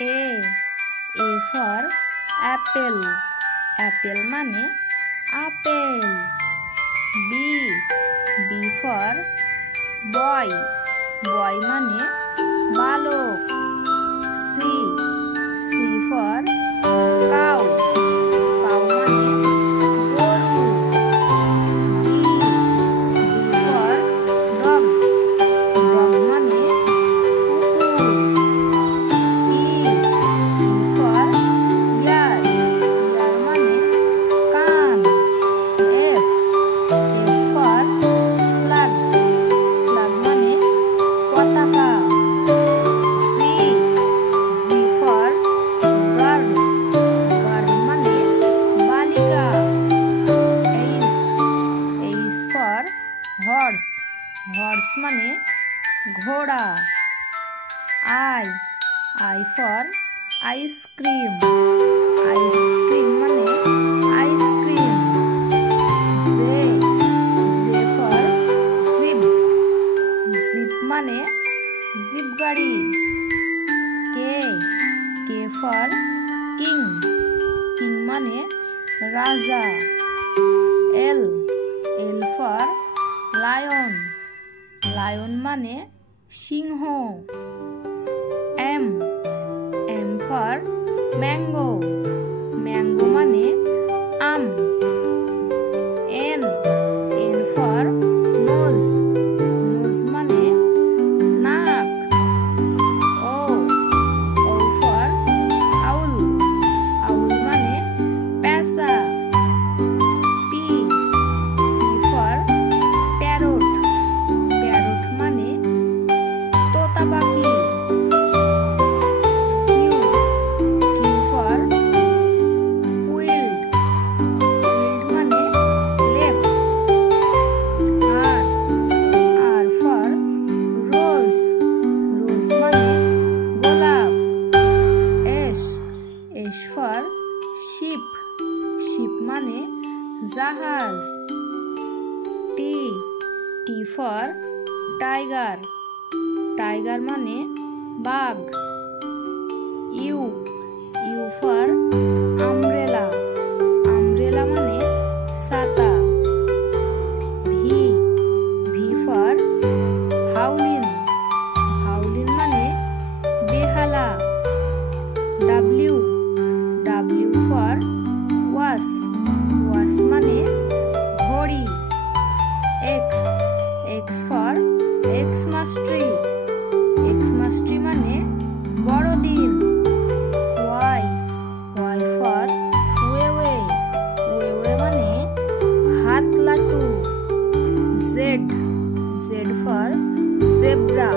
A for apple, apple মানে apple. B for boy, boy মানে বালক। C for cow, cow মানে গরু। D for dog, dog মানে কুকুর। E for ear, ear মানে কান। F for flag, flag মানে পতাকা। G for girl, girl মানে বালিকা। H for horse, horse মানে ঘোড়া। I for ice cream, ice cream মানে ice cream. J for zip, zip মানে জিপ গাড়ি। K for king, king মানে রাজা। L for lion, lion মানে সিংহ। M for mango, mango মানে আম। N for nose, nose মানে নাক। O for owl, owl মানে পেঁচা। P for parrot, parrot মানে তোতা পাখি। Q for quilt, quilt মানে লেপ। R for rose, rose মানে গোলাপ। S for ship, ship মানে জাহাজ। T for tiger, tiger মানে বাঘ। U for umbrella, umbrella মানে ছাতা। V for violin, violin মানে বেহালা। W for watch, watch মানে ঘড়ি। X for Xmas tree, Xmas tree মানে বড়দিন। Y for ওয়ে, ওয়ে মানে হাত লাটু। Z for zebra,